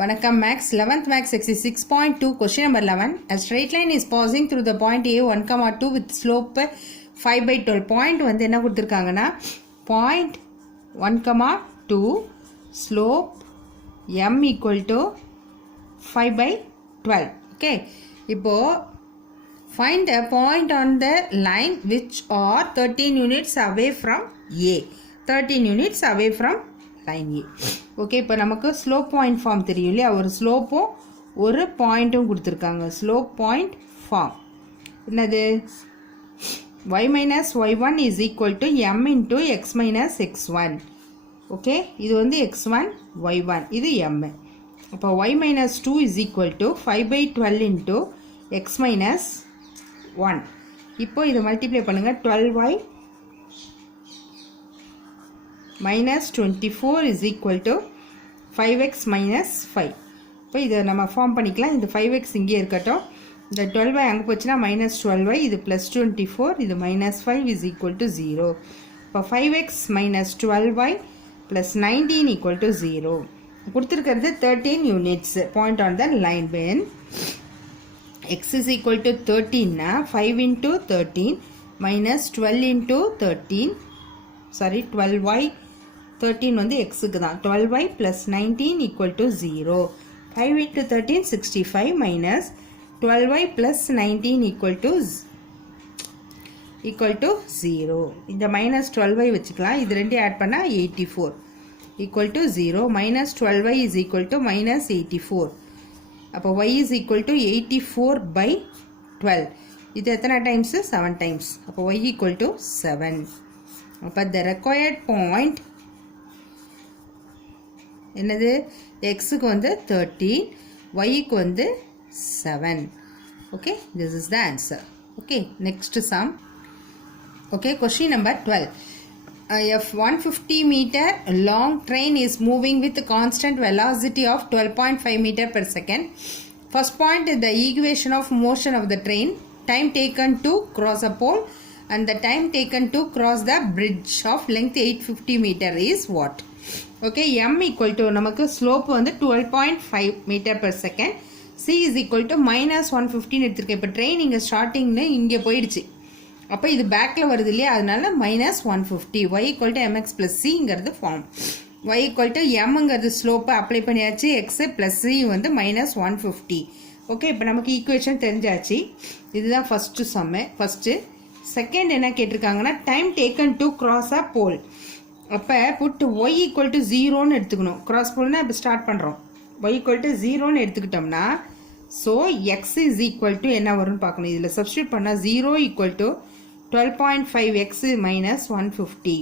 Vanakkam Max 11th Max exercise 6.2 question number 11. A straight line is passing through the point A 1, 2 with slope 5/12. Point வந்து என்ன கொடுத்திருக்காங்கன்னா point 1, 2 slope m equal to 5/12. Okay. இப்போ find a point on the line which are 13 units away from A. 13 units away from line A. Okay, இப்போ நமக்கு slope point form தெரியும் இல்லையா? ஒரு ஸ்லோப்பும் ஒரு பாயிண்ட்டும் கொடுத்துருக்காங்க. ஸ்லோப் பாயிண்ட் ஃபார்ம் என்னது? y minus y1 is equal to m into X minus x1. Okay, இது வந்து x1 y1, இது m. அப்போ y minus 2 is equal to 5/12 into X minus 1. இப்போ இதை மல்டிப்ளை பண்ணுங்கள். 12y minus 24 is equal to 5x minus 5. இப்போ இதை நம்ம ஃபார்ம் பண்ணிக்கலாம். இந்த 5x இங்கே இருக்கட்டும். இந்த 12y அங்கே போச்சுன்னா minus 12y, இது plus 24, இது minus 5 is equal to 0. இப்போ 5x minus 12y plus 19 equal to 0. கொடுத்துருக்கிறது 13 units point on the line. when x is equal to 13 னா 5 into 13 minus 12 into 13 sorry 12y 13 வந்து x க்கு தான். 12y plus 19 equal to 0. 5 into 13 65 minus 12y plus 19 equal to 0. இந்த minus 12y வச்சுக்கலாம். இது ரெண்டு add பண்ணா 84 equal to 0. minus 12y is equal to minus 84. அப்போ y is equal to 84/12. இது எத்தனை டைம்ஸ்? 7 டைம்ஸ். அப்போ y equal to 7. அப்போ the required point என்னது? எக்ஸுக்கு வந்து 13, ஒய்க்கு வந்து 7. Okay, this is the answer. Okay, next sum. Okay, question number 12. A 150 meter long train is moving with constant velocity of 12.5 meter per second. First point is the equation of motion of the train, time taken to cross a pole, and the time taken to cross the bridge of length 850 meter is what? Okay, m equal to நமக்கு slope வந்து 12.5 meter per second, c is equal to minus 115 எடுத்திருக்கேன். இப்போ train இங்கே ஸ்டார்டிங்னு இங்கே போயிடுச்சு. அப்போ இது பேக்கில் வருது இல்லையா? அதனால minus 150. y equal to mx plus cங்கிறது ஃபார்ம். y equal to mங்கிறது ஸ்லோப்பை அப்ளை பண்ணியாச்சு. x plus c வந்து minus 150. ஓகே, இப்போ நமக்கு ஈக்குவேஷன் தெரிஞ்சாச்சு. இதுதான் ஃபஸ்ட்டு சம்மு. ஃபஸ்ட்டு செகண்ட் என்ன கேட்டிருக்காங்கன்னா டைம் டேக்கன் டு கிராஸ் அ போல். அப்போ புட்டு y ஈக்குவல் டு 0ன்னு எடுத்துக்கணும். கிராஸ் போல்னா இப்போ ஸ்டார்ட் பண்ணுறோம். y ஈக்குவல் டு 0ன்னு எடுத்துக்கிட்டோம்னா so X is equal to என்ன வரும்னு பார்க்கணும். இதில் சப்ஸ்டியூட் பண்ணால் 0 ஈக்குவல் டு 12.5x மைனஸ் 150.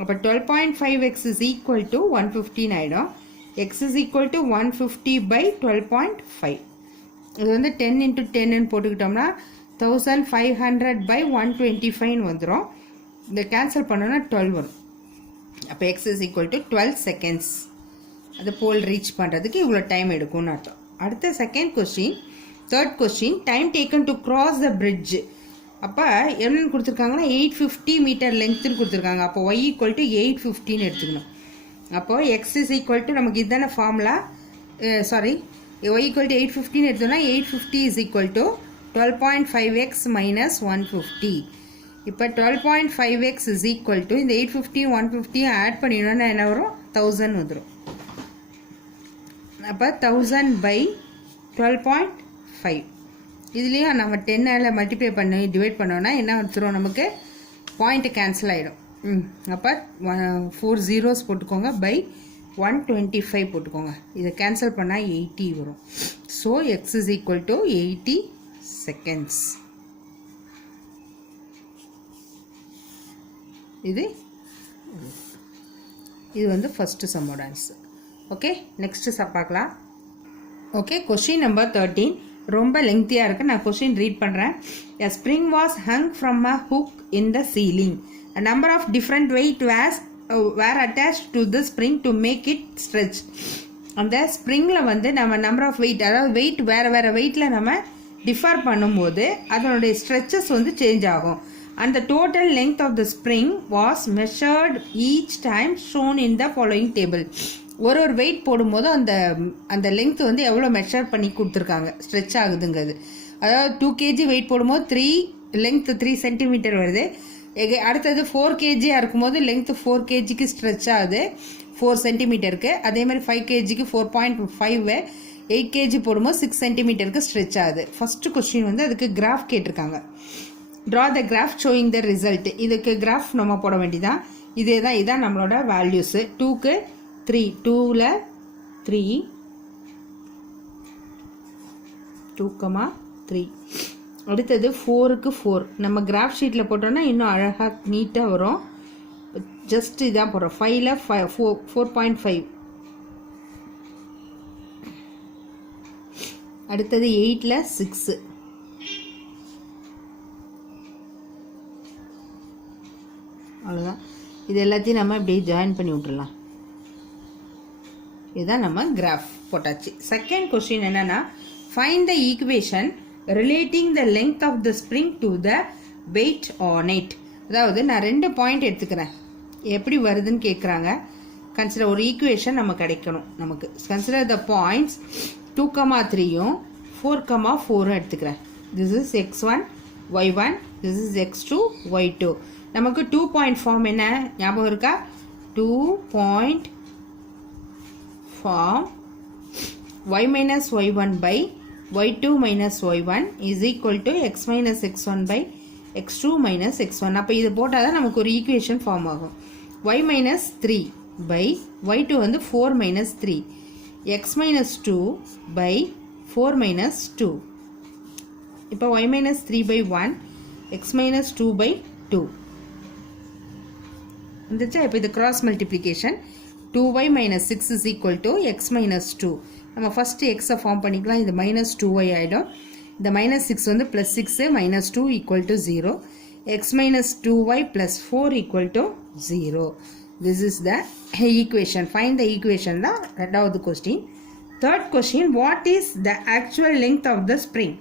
அப்போ 12.5x இஸ் ஈக்குவல் டு 115 ஆகிடும். X is equal to 150/12.5. இது வந்து 10 into 10ன்னு போட்டுக்கிட்டோம்னா 1500/125 வந்துடும். இந்த கேன்சல் பண்ணோன்னா 12 வரும். அப்போ x is equal to 12 seconds. அது போல் ரீச் பண்ணுறதுக்கு இவ்வளோ டைம் எடுக்கும்னு அர்த்தம். அடுத்த second question, third question, time taken to cross the bridge. அப்போ என்னென்னு கொடுத்துருக்காங்கன்னா 850 மீட்டர் லென்த்துன்னு கொடுத்துருக்காங்க. அப்போ y equal to 850ன்னு எடுத்துக்கணும். அப்போது x is equal to நமக்கு இதுதானே formula, sorry y equal to 850ன்னு எடுத்தோம்னா 850 is equal to 12.5x minus 150. இப்போ 12.5x is equal to இந்த 850 150 ஆட் பண்ணினோன்னா என்ன வரும்? 1000 வந்துடும். அப்போ 1000/12.5. இதுலேயும் நம்ம 10ஆல் மல்டிப்ளை பண்ணி டிவைட் பண்ணோன்னா என்ன வந்துடும்? நமக்கு பாயிண்ட்டு கேன்சல் ஆகிடும். அப்போ 4 zeros போட்டுக்கோங்க, பை 125 போட்டுக்கோங்க. இதை கேன்சல் பண்ணால் 80 வரும். So x is equal to 80 seconds. இது வந்து ஃபஸ்ட்டு சம்மோட ஆன்சர். ஓகே, நெக்ஸ்ட்டு பார்க்கலாம். ஓகே, கொஷின் நம்பர் 13 ரொம்ப லெங்க்தியாக இருக்குது. நான் கொஷின் ரீட் பண்ணுறேன். A spring was hung from a hook in the ceiling. A number of different weight were attached to the spring to make it stretch. அந்த ஸ்ப்ரிங்கில் வந்து நம்ம number of weight, அதாவது wait வேறு வேறு வெயிட்டில் நம்ம டிஃபர் பண்ணும்போது அதனுடைய ஸ்ட்ரெச்சஸ் வந்து சேஞ்ச் ஆகும். And the total length of the spring was measured each time shown in the following table. ஒரு வெயிட் போடும்போது அந்த அந்த லெங்த் வந்து எவ்வளோ மெஷர் பண்ணி கொடுத்துருக்காங்க ஸ்ட்ரெச் ஆகுதுங்கிறது. அதாவது 2 kg வெயிட் போடும்போது லெங்த் 3 சென்டிமீட்டர் வருது. அடுத்தது 4 kgயாக இருக்கும்போது லெங்த் 4 kgக்கு ஸ்ட்ரெச் ஆகுது 4 சென்டிமீட்டருக்கு. அதே மாதிரி 5 kgக்கு 4.5, 8 kg போடும்போது 6 சென்டிமீட்டருக்கு ஸ்ட்ரெச் ஆகுது. ஃபஸ்ட்டு கொஸ்டின் வந்து அதுக்கு கிராஃப் கேட்டிருக்காங்க. Draw the graph showing the result. இதுக்கு கிராஃப் நம்ம போட வேண்டியதான். இதான் நம்மளோட வேல்யூஸு. 2க்கு 3, 2ல் 3, 2,3. அடுத்தது 4க்கு 4. நம்ம கிராஃப் ஷீட்டில் போட்டோன்னா இன்னும் அழகாக நீட்டாக வரும். ஜஸ்ட் இதான் போடுறோம். 5ல் 4.5. அடுத்தது 8ல் 6. அவ்வளோதான். இது எல்லாத்தையும் நம்ம இப்படி ஜாயின் பண்ணி விட்டுடலாம். இதுதான் நம்ம கிராஃப் போட்டாச்சு. செகண்ட் கொஸ்டின் என்னன்னா, find the equation relating the length of the spring to the weight on it. அதாவது நான் 2 பாயிண்ட் எடுத்துக்கிறேன், எப்படி வருதுன்னு கேட்குறாங்க. கன்சிடர் ஒரு ஈக்குவேஷன் நம்ம கிடைக்கணும். நமக்கு கன்சிடர் த பாயிண்ட்ஸ் 2,3யும் 4,4 எடுத்துக்கிறேன். This is x1 y1, this is x2 y2. நமக்கு 2 பாயிண்ட் ஃபார்ம் என்ன ஞாபகம் இருக்கா? 2 point form y minus y1 by y2 minus y1 is equal to x minus x1 by x2 minus x1. அப்போ இது போட்டால் தான் நமக்கு ஒரு ஈக்குவேஷன் ஃபார்ம் ஆகும். y minus 3 by y2 வந்து 4 minus 3, x minus 2 by 4 minus 2. இப்போ y minus 3 by 1, x minus 2 by 2 வந்துச்சா? இப்போ இது cross multiplication. 2y minus 6 is equal to x minus 2. நம்ம ஃபஸ்ட்டு எக்ஸை ஃபார்ம் பண்ணிக்கலாம். இது minus 2y ஆகிடும். இந்த minus 6 வந்து plus 6, minus 2 equal to 0. x minus 2y plus 4 equal to 0. This is the equation. Find the equation தான் ரெண்டாவது question. Third question, what is the actual length of the spring?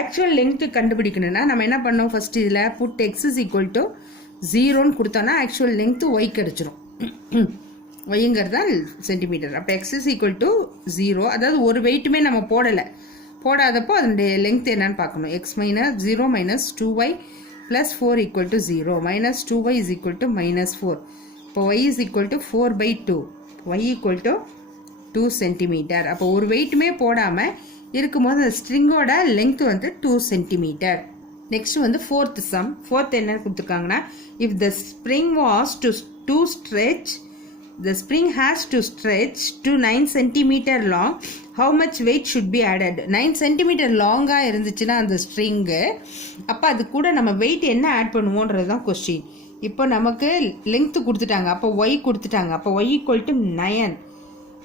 Actual length கண்டுபிடிக்கணும்னா நம்ம என்ன பண்ணோம்? First இதில் put x is equal to 0ன்னு கொடுத்தோன்னா actual length y கிடச்சிரும். ஒய்ங்கிறது தான் சென்டிமீட்டர். அப்போ எக்ஸ் இஸ் ஈக்குவல் டு 0. அதாவது ஒரு வெயிட்டுமே நம்ம போடாதப்போ அதனுடைய லெங்த் என்னன்னு பார்க்கணும். X minus 0 minus 2y plus 4 equal to 0 minus 2y is equal to minus 4. இப்போ y is equal to 4/2. y equal to 2 centimetre. அப்போ ஒரு வெயிட்டுமே போடாமல் இருக்கும்போது அந்த ஸ்ட்ரிங்கோட லெங்த் வந்து 2 சென்டிமீட்டர். நெக்ஸ்ட் வந்து ஃபோர்த் என்ன கொடுத்துருக்காங்கன்னா, if the spring was to stretch, the spring has to stretch to 9 centimeter long, how much weight should be added? 9 centimeter லாங்காக இருந்துச்சுன்னா அந்த ஸ்ட்ரிங்கு, அப்போ அது கூட நம்ம வெயிட் என்ன ஆட் பண்ணுவோன்றது தான் கொஸ்டின். இப்போ நமக்கு லெங்க்த்து கொடுத்துட்டாங்க, அப்போ ஒய் கொடுத்துட்டாங்க. அப்போ ஒய் ஈக்குவல் டு 9.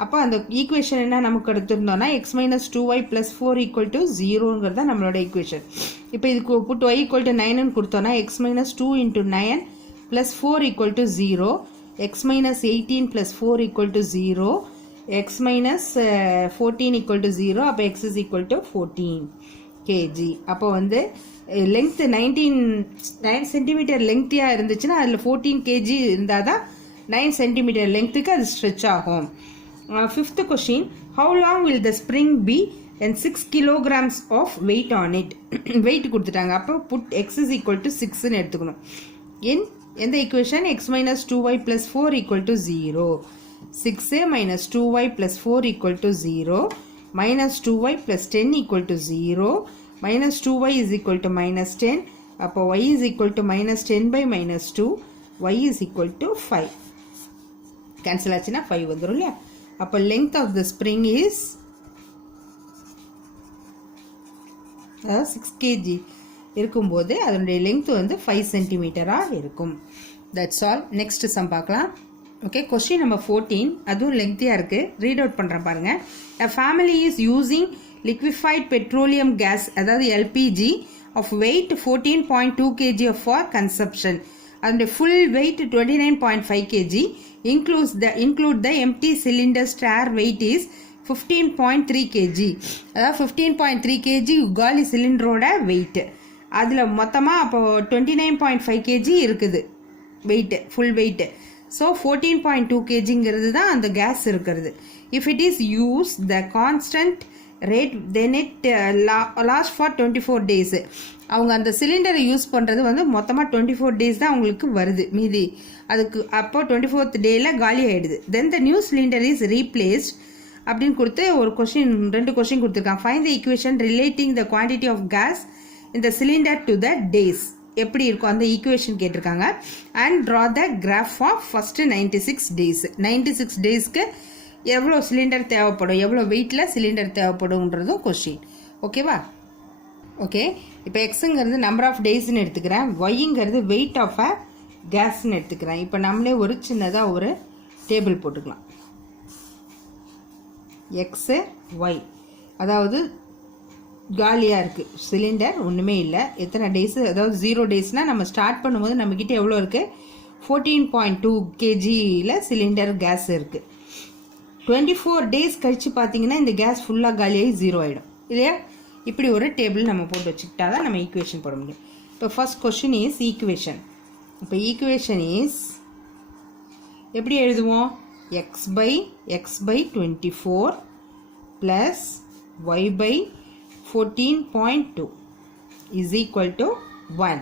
அப்போ அந்த ஈக்குவேஷன் என்ன நமக்கு எடுத்துருந்தோம்னா x minus 2y plus 4 equal to 0ங்கிறது தான் நம்மளோட ஈக்குவேஷன். இப்போ இதுக்கு புட் y ஈக்குவல் டு 9ன்னு கொடுத்தோன்னா x minus 2 into 9 plus 4 equal to 0, x minus 18 plus 4 equal to 0, x minus 14 equal to 0. அப்போ x is equal to 14 kg. அப்போ வந்து லெங்க்த் 9 சென்டிமீட்டர் லெங்க்த்தியாக இருந்துச்சுன்னா அதில் 14 kg இருந்தால் தான் 9 சென்டிமீட்டர் லெங்க்த்துக்கு அது ஸ்ட்ரெச் ஆகும். Fifth question, how long will the spring be and 6 kilograms of weight on it? Weight கொடுத்துட்டாங்க. அப்போ put x is equal to 6ன்னு எடுத்துக்கணும். எந்த equation? x minus 2y plus 4 equal to 0. 6 minus 2y plus 4 equal to 0, minus 2y plus 10 equal to 0, minus 2y is equal to minus 10. அப்போ y is equal to minus 10 by minus 2, y is equal to 5. Cancel ஆச்சுன்னா 5 வந்துடும் இல்லையா? அப்போ length of the spring is 6 kg இருக்கும்போது அதனுடைய length வந்து 5 சென்டிமீட்டராக இருக்கும். That's all. Next sum பார்க்கலாம். ஓகே, கொஸ்டின் நம்பர் 14, அதுவும் லெங்க்த்தியாக இருக்குது. ரீட் அவுட் பண்ணுறேன் பாருங்கள். A family is using liquefied petroleum gas, அதாவது LPG, of weight 14.2 kg for consumption. அதனுடைய full weight 29.5 kg. include the empty cylinder star weight is 15.3 kg. அதாவது 15.3 kg காலி சிலிண்டரோட wait. அதில் மொத்தமாக அப்போ 29.5 kg இருக்குது வெயிட்டு, ஃபுல் வெயிட்டு. ஸோ 14.2 kgங்கிறது தான் அந்த கேஸ் இருக்கிறது. If it is use the constant rate then it last for 24 days. அவங்க அந்த சிலிண்டரை யூஸ் பண்ணுறது வந்து மொத்தமாக 24 days தான் அவங்களுக்கு வருது மீதி. அதுக்கு அப்போ 24th டேயில் காலி ஆகிடுது. Then the new cylinder is replaced அப்படின்னு கொடுத்து ஒரு கொஷின் 2 கொஷின் கொடுத்துருக்கான். Find the equation relating the quantity of gas இந்த சிலிண்டர் டு த டேஸ். எப்படி இருக்கும் அந்த ஈக்குவேஷன் கேட்டிருக்காங்க. And draw the graph of first 96 days. 96 daysக்கு எவ்வளோ சிலிண்டர் தேவைப்படும், எவ்வளோ வெயிட்டில் சிலிண்டர் தேவைப்படும்ன்றதும் கொஷின். ஓகேவா? ஓகே, இப்போ எக்ஸுங்கிறது நம்பர் ஆஃப் டேஸ்ன்னு எடுத்துக்கிறேன், ஒய்ங்கிறது வெயிட் ஆஃப் அ கேஸ்ன்னு எடுத்துக்கிறேன். இப்போ நம்மளே ஒரு சின்னதாக ஒரு டேபிள் போட்டுக்கலாம். எக்ஸு ஒய், அதாவது காலியாக இருக்குது சிலிண்டர், ஒன்றுமே இல்லை. எத்தனை டேஸு, அதாவது 0 daysனால் நம்ம ஸ்டார்ட் பண்ணும்போது நம்மக்கிட்ட எவ்வளோ இருக்குது, 14.2 kgயில் சிலிண்டர் கேஸ் இருக்குது. 24 days கழித்து பார்த்தீங்கன்னா இந்த கேஸ் ஃபுல்லாக காலியாகி 0 ஆகிடும் இல்லையா? இப்படி ஒரு டேபிள் நம்ம போட்டு வச்சுக்கிட்டா தான் நம்ம ஈக்குவேஷன் போட முடியும். இப்போ ஃபர்ஸ்ட் கொஷின் இஸ் ஈக்குவேஷன். இப்போ ஈக்குவேஷன் இஸ் எப்படி எழுதுவோம், x by 24 plus y by 14.2 is equal to 1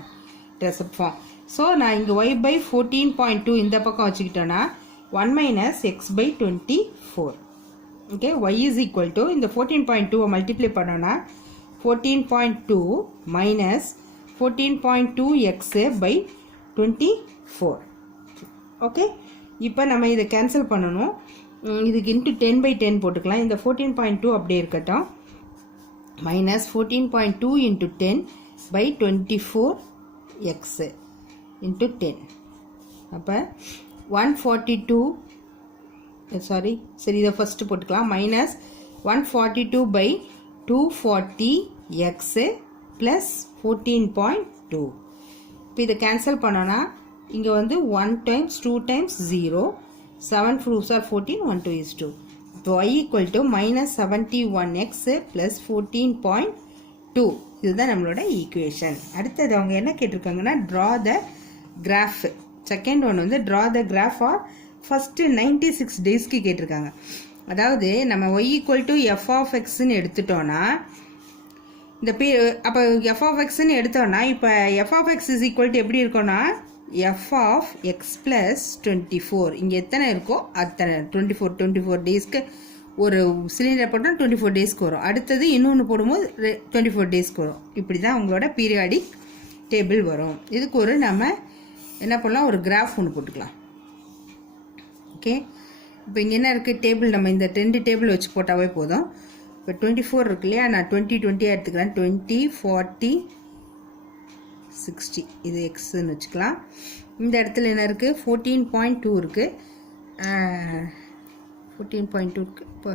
recipe form. So நான் இங்கே y by 14.2 இந்த பக்கம் வச்சுக்கிட்டோன்னா 1 minus x by 24. Okay, y is equal to இந்த 14.2 மல்டிப்ளை பண்ணோன்னா 14.2 minus 14.2x by 24. ஓகே, இப்போ நம்ம இதை கேன்சல் பண்ணணும். இதுக்கு இன்ட்டு 10 by 10 போட்டுக்கலாம். இந்த 14.2 அப்படியே இருக்கட்டும். Minus 14.2 into 10 by 24x into 10. அப்போ 142 சரி இதை ஃபஸ்ட்டு போட்டுக்கலாம். Minus 142 by 240x plus 14.2. இப்போ இதை கேன்சல் பண்ணோன்னா இங்கே வந்து 1 times 2 times 0, 7 fruits are 14, 1 2 is 2. இப்போ y equal to minus 71x plus 14.2. இதுதான் நம்மளோட ஈக்குவேஷன். அடுத்தது அவங்க என்ன கேட்டிருக்காங்கன்னா draw the graph. Second one வந்து draw the graph or first 96 daysக்கு கேட்டிருக்காங்க. அதாவது நம்ம y equal to f of xன்னு எடுத்துட்டோன்னா இந்த அப்போ f of xன்னு எடுத்தோன்னா இப்போ f of x is equal to எப்படி இருக்கும்னா f of x plus 24. இங்கே எத்தனை இருக்கோ அத்தனை 24 daysக்கு ஒரு சிலிண்டர் போட்டால் 24 daysக்கு வரும். அடுத்தது இன்னொன்று போடும்போது 24 daysக்கு வரும். இப்படி தான் உங்களோட பீரியாடிக் டேபிள் வரும். இதுக்கு ஒரு நம்ம என்ன பண்ணலாம், ஒரு கிராஃப் ஒன்று போட்டுக்கலாம். ஓகே, இப்போ இங்கே என்ன இருக்குது டேபிள், நம்ம இந்த 2 டேபிள் வச்சு போட்டாவே போதும். இப்போ 24 இருக்கு இல்லையா, நான் 20 எடுத்துக்கிறேன். 20 40 60 இது எக்ஸ்ன்னு வச்சுக்கலாம். இந்த இடத்துல என்ன இருக்குது 14.2 இருக்குது. 14.2 இருக்குது. இப்போ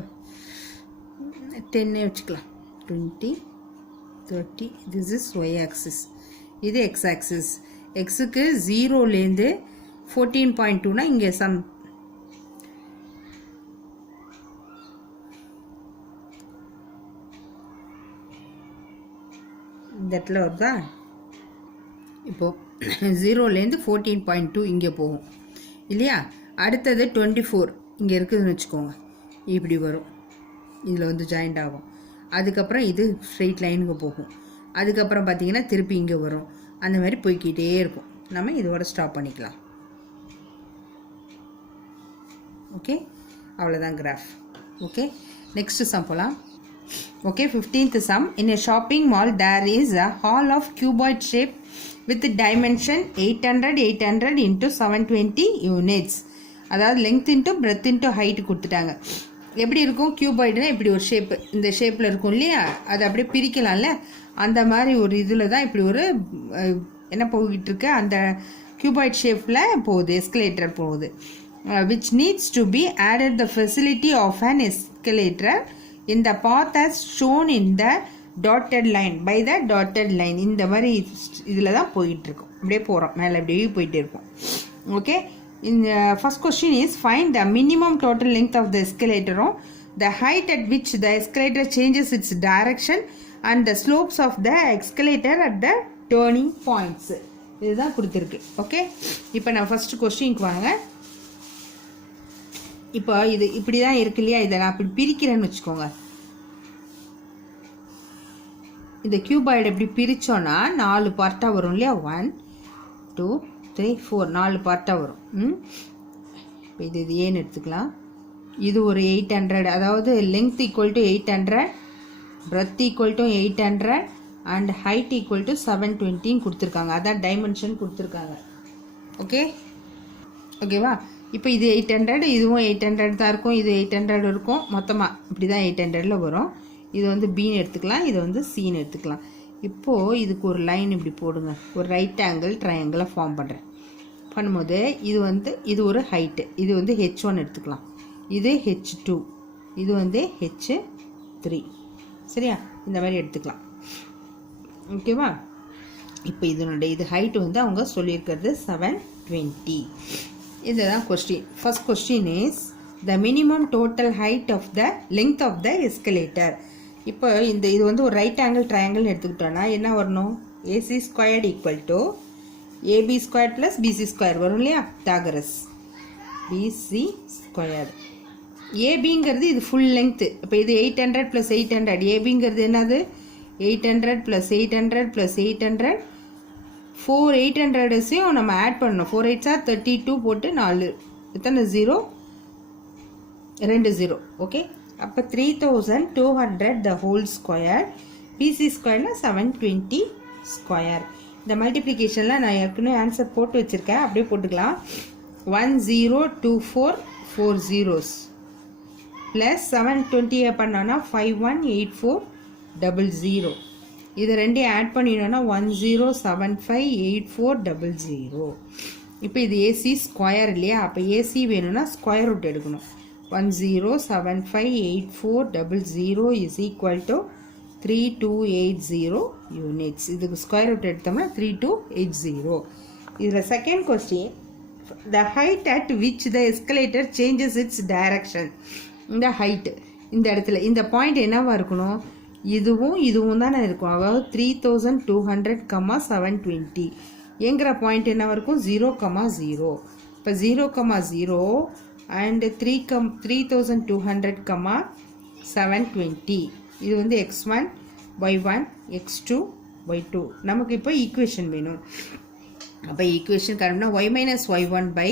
10 வச்சுக்கலாம். 20 30 திஸ் இஸ் ஒய் ஆக்சிஸ், இது எக்ஸ் ஆக்சிஸ். எக்ஸுக்கு 0லேருந்து 14.2னா இங்கே சம் இந்த இடத்துல வருதா. இப்போது 0லேருந்து 14.2 இங்கே போகும் இல்லையா. அடுத்தது 24 இங்கே இருக்குதுன்னு வச்சுக்கோங்க, இப்படி வரும், இதில் வந்து ஜாயிண்ட் ஆகும். அதுக்கப்புறம் இது ஸ்ட்ரெயிட் லைனுக்கு போகும். அதுக்கப்புறம் பார்த்திங்கன்னா திருப்பி இங்கே வரும். அந்த மாதிரி போய்கிட்டே இருக்கும். நம்ம இதோட ஸ்டாப் பண்ணிக்கலாம். ஓகே, அவ்வளோதான் கிராஃப். ஓகே, நெக்ஸ்ட் சம் போகலாம். Okay, 15th sum. In a shopping mall there is a hall of cuboid shape with dimension 800 800 into 720 units. அதாவது length into breadth into height கொடுத்துட்டாங்க. எப்படி இருக்கும் கியூபாய்டுனா இப்படி ஒரு ஷேப்பு, இந்த ஷேப்பில் இருக்கும் இல்லையா, அதை அப்படியே பிரிக்கலாம்ல, அந்த மாதிரி ஒரு இதில் தான் இப்படி ஒரு என்ன போய்கிட்டு இருக்கு, அந்த கியூபாய்ட் ஷேப்பில் போகுது, எஸ்கலேட்டர் போகுது. Which needs to be added the facility of an escalator in the path as shown in the dotted line by the dotted line. இந்த மாதிரி இதில் தான் போயிட்டுருக்கும், அப்படியே போகிறோம் மேலே அப்படியே போயிட்டே இருக்கும். ஓகே, இந்த first question is find the minimum total length of the எஸ்கலேட்டரும் the height at which the escalator changes its direction and the slopes of the escalator at the turning points. இதுதான் கொடுத்துருக்கு. ஓகே, இப்போ நான் first கொஸ்டினுக்கு வாங்க. இப்போ இது இப்படி தான் இருக்கு இல்லையா, இதை நான் இப்படி பிரிக்கிறேன்னு வச்சுக்கோங்க. இந்த கியூபாய்டு எப்படி பிரித்தோன்னா 4 பார்ட்டாக வரும் இல்லையா, 1 2 3 4 4 பார்ட்டாக வரும். இப்போ இது ஏன்னு எடுத்துக்கலாம். இது ஒரு 800, அதாவது length equal to 800, breadth equal to 800 and height equal to 720 கொடுத்துருக்காங்க. அதான் டைமென்ஷன் கொடுத்துருக்காங்க. ஓகேவா. இப்போ இது 800, இதுவும் 800 தான் இருக்கும், இது 800 இருக்கும், மொத்தமாக இப்படி தான் 800ல் வரும். இது வந்து பின்னு எடுத்துக்கலாம், இது வந்து சின்னு எடுத்துக்கலாம். இப்போது இதுக்கு ஒரு லைன் இப்படி போடுங்க, ஒரு ரைட் ஆங்கிள் ட்ரையாங்கிளை ஃபார்ம் பண்ணும்போது இது ஒரு ஹைட்டு, இது வந்து H1 எடுத்துக்கலாம், இது H2, இது வந்து H3. சரியா, இந்த மாதிரி எடுத்துக்கலாம். ஓகேவா. இப்போ இது ஹைட்டு வந்து அவங்க சொல்லியிருக்கிறது 720. இதுதான் question. First question is the minimum total height of the length of the escalator. இப்போ இது வந்து ஒரு ரைட் ஆங்கிள் ட்ரையாங்கிள்னு எடுத்துக்கிட்டோன்னா என்ன வரணும், AC squared equal to AB square plus BC square வரும் இல்லையா, டாகரஸ் BC ஸ்கொயர். ஏபிங்கிறது இது ஃபுல் லெங்க்த்து. இப்போ இது 800 + 800, ஏபிங்கிறது என்னது 800 + 800 + 800, 4 800ஸையும் நம்ம ஆட் பண்ணணும். 4 8s are 32 போட்டு 4 எத்தனை 0 2 0. ஓகே, அப்போ 3200 த ஹோல் ஸ்கொயர், பிசி ஸ்கொயர்னா 720 ஸ்கொயர். இந்த மல்டிப்ளிகேஷனில் நான் ஏற்கனவே ஆன்சர் போட்டு வச்சுருக்கேன், அப்படியே போட்டுக்கலாம். 1024 4 zeros ப்ளஸ் 720 பண்ணோன்னா 518400. இது ரெண்டையும் ஆட் பண்ணினோன்னா 10758400. இப்போ இது ஏசி ஸ்கொயர் இல்லையா, அப்போ ஏசி வேணும்னா ஸ்கொயர் ரூட் எடுக்கணும். 10758400 இஸ் ஈக்குவல் டு 3280 யூனிட்ஸ். இதுக்கு ஸ்கொயர் ரூட் எடுத்தோம்னா 3280. இதில் second question, the height at which the escalator changes its direction. இந்த ஹைட்டு இந்த இடத்துல இந்த பாயிண்ட் என்னவா இருக்கணும், இதுவும் தானே இருக்கும். அதாவது 3200, 720 என்கிற பாயிண்ட் என்னவா இருக்கும், 0, 0. இப்போ 0, 0 அண்ட் 3200, 720. இது வந்து x1 y1 x2 y2. நமக்கு இப்போ ஈக்குவேஷன் வேணும். அப்போ ஈக்குவேஷன் காரணம்னா y minus y1 by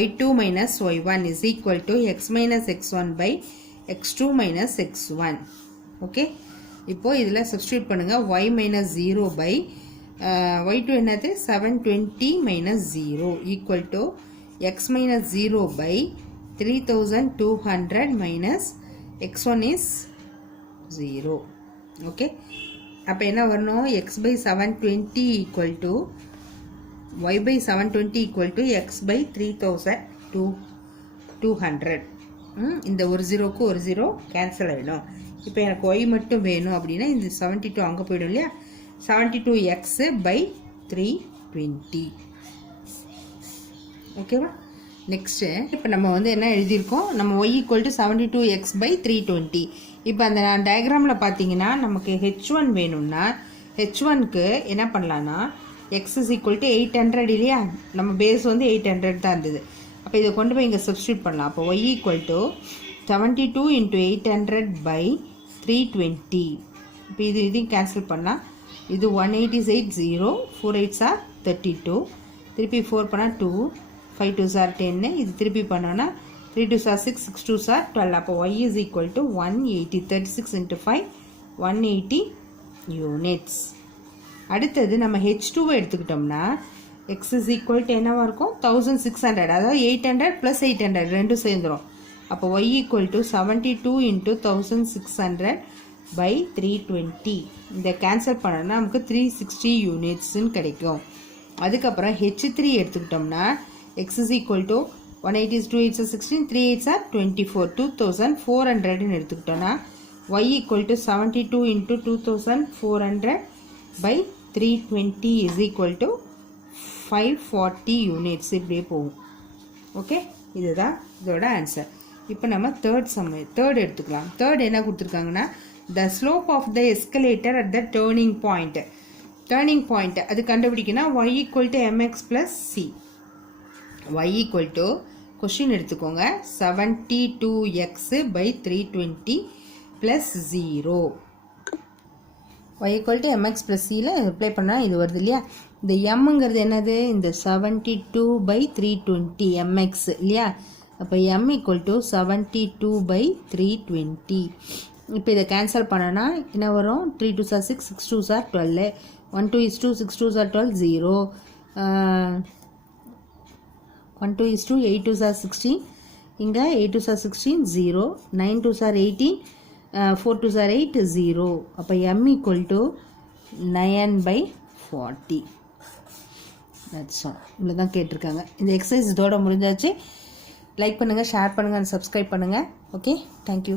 y2 minus y1 is equal to x minus x1 by x2 minus x1. Okay, இப்போது இதில் சப்ஸ்டியூட் பண்ணுங்கள். y minus 0 by y2 என்னது 720 minus 0 equal to x minus 0 by 3200 minus x1 is 0. Okay, அப்போ என்ன வரணும், x by 720 equal to y by 720 equal to x by 3200. இந்த ஒரு ஜீரோக்கு ஒரு ஜீரோ கேன்சல் ஆகிடும். இப்போ எனக்கு y மட்டும் வேணும் அப்படின்னா இந்த 72 அங்கே போயிடும் இல்லையா, 72x by 320. ஓகேவா. நெக்ஸ்ட்டு இப்போ நம்ம வந்து என்ன எழுதியிருக்கோம், நம்ம y equal to 72x by 320. இப்போ அந்த டயக்ராமில் பார்த்தீங்கன்னா நமக்கு H1 வேணும்னா H1க்கு என்ன பண்ணலான்னா x is equal to 800 இல்லையா, நம்ம பேஸ் வந்து 800 தான் இருந்தது. அப்போ இதை கொண்டு போய் இங்கே சப்ஸ்டியூட் பண்ணலாம். அப்போ y equal to 72 into 800 by 320. இப்போ இதையும் கேன்சல் பண்ணால் இது 1880, 4 8s are 32, திருப்பி 4 பண்ணால் 2, 5 2s are 10, இது திருப்பி பண்ணோன்னா 3 2s are 6, 6 2s are 12. அப்போ y is equal to 180, 36 into 5 180 units. அடுத்தது நம்ம H2 எடுத்துக்கிட்டோம்னா x is equal to என்னவா இருக்கும், 1600, அதாவது 800 plus 800 ரெண்டும் சேர்ந்துடும். அப்போ y equal to 72 into 1600 by 320. இந்த கேன்சல் பண்ணோன்னா நமக்கு 360 யூனிட்ஸ்ன்னு கிடைக்கும். அதுக்கப்புறம் H3 எடுத்துக்கிட்டோம்னா x is equal to 180 2 8s are 16, 3 8s are 24, 2400ன்னு எடுத்துக்கிட்டோம்னா y equal to 72 into 2400 by 320 is equal to 540 units. இப்படியே போகும். ஓகே, இதுதான் இதோட ஆன்சர். இப்போ நம்ம தேர்ட் எடுத்துக்கலாம். தேர்ட் என்ன கொடுத்துருக்காங்கன்னா, the slope of the escalator at the turning point அது கண்டுபிடிக்கணும். y equal to mx plus c. y equal to question எடுத்துக்கோங்க 72x/320 ப்ளஸ் 0 y = mx + cல அப்ளை பண்ணால் இது வருது இல்லையா. இந்த mங்கிறது என்னது, இந்த 72/320 mx இல்லையா. அப்போ m = 72/320. இப்போ இதை கேன்சல் பண்ணனா என்ன வரும், 3 2s are 6, 6 2s are 12, 1 2 is 2, 6 2s are 12, 0, 1 2 is 2, 8 2s are 16, இங்கே 8 2s are 16, 0, 9 2s are 18, 4 2s are 8, 0. அப்போ m = 9/40. That's all. இவ்வளோ தான் கேட்டிருக்காங்க. இந்த எக்ஸசைஸ் இதோட முடிஞ்சாச்சு. லைக் பண்ணுங்கள், ஷேர் பண்ணுங்கள், சப்ஸ்கிரைப் பண்ணுங்கள். Okay, thank you.